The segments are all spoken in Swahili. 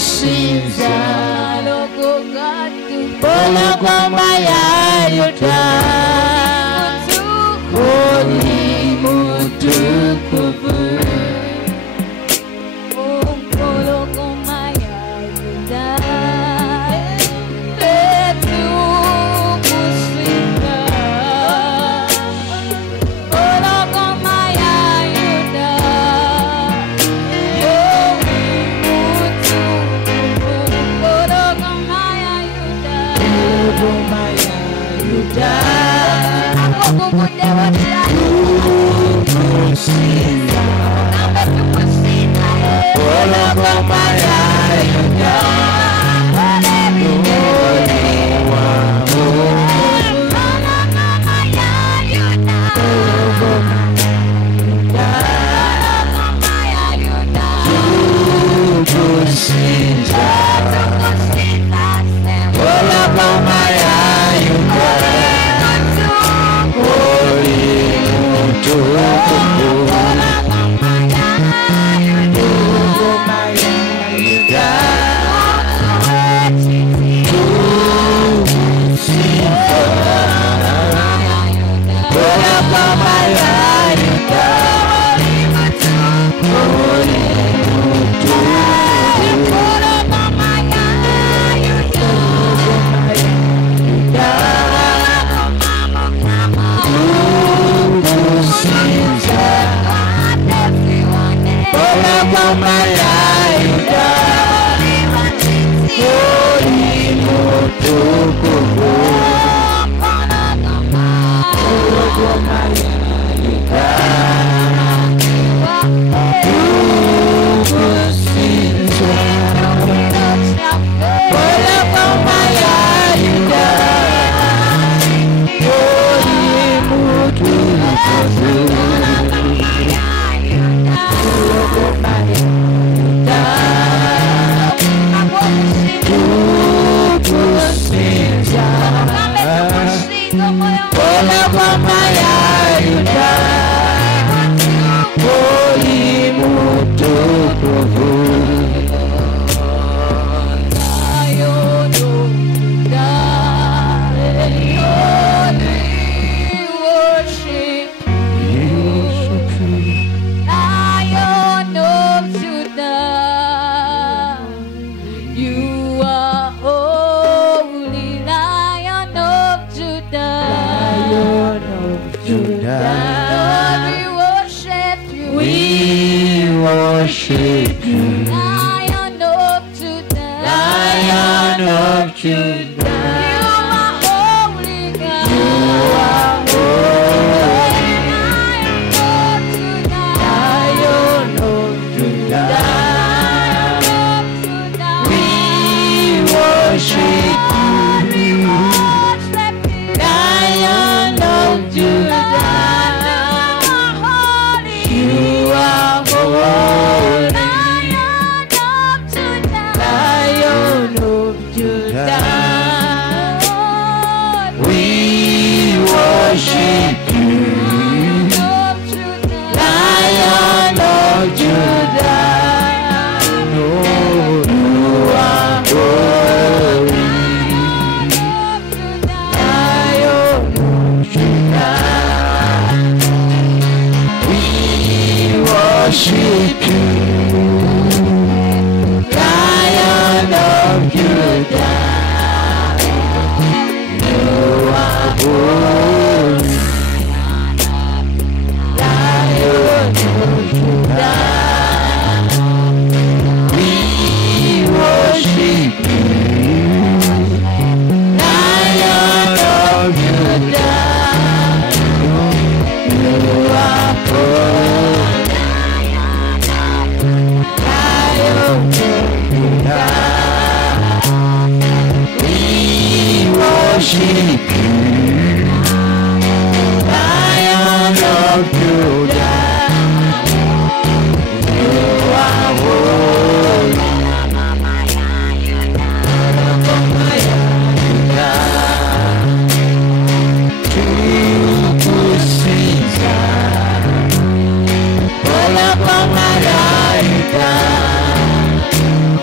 tukusinza Olokoma ya Yuda Oli mutukufu Olokoma ya Yuda tukusinza Olokoma ya Yuda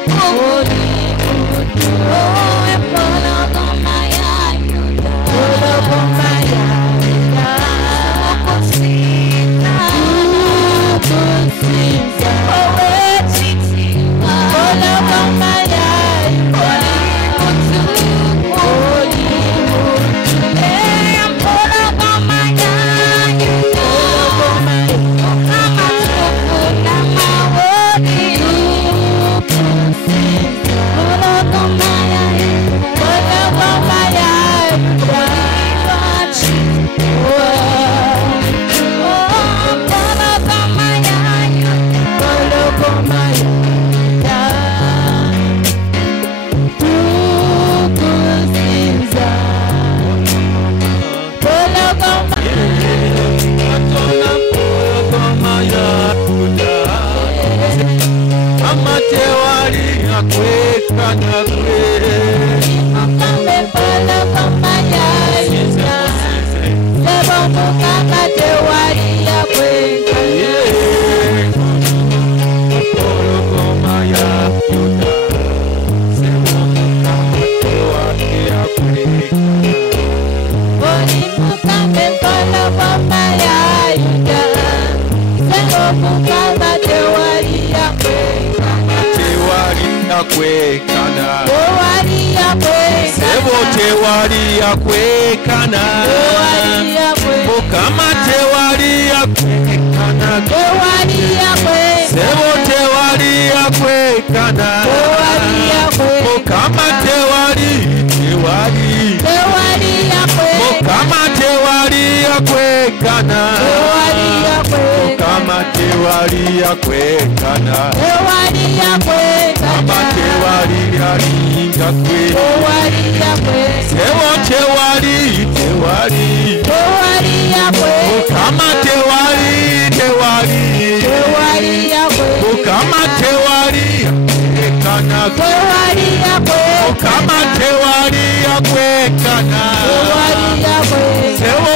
Oh, kwekana kwe Mukambe polo komaya yuda Sebo mukama tewali ya kwekana Polo komaya yuda Sebo mukama tewali ya kwekana Oli mukambe polo komaya yuda Sebo mukama tewali ya kwekana Tewali ya kwekana Tewali ya kwekana Sebo tewali ya kwekana Tewali ya kwekana Mukama tewali ya kwekana Tewali ya kwekana Sebo tewali ya kwekana Tewali ya kwekana Mukama tewali Tewali ya kwekana Mukama tewali ya kwekana Tewali ya kwekana Mukama tewali ya kwekana Tewali ya kwekana Mukama tewali ya linga kwe Tewali ya kwekana Sebo tewali Tewali ya kwekana Mukama tewali Tewali ya kwekana Mukama tewali ya kwekana Tewali ya kwekana Mukama tewali ya kwekana Tewali ya kwekana Sebo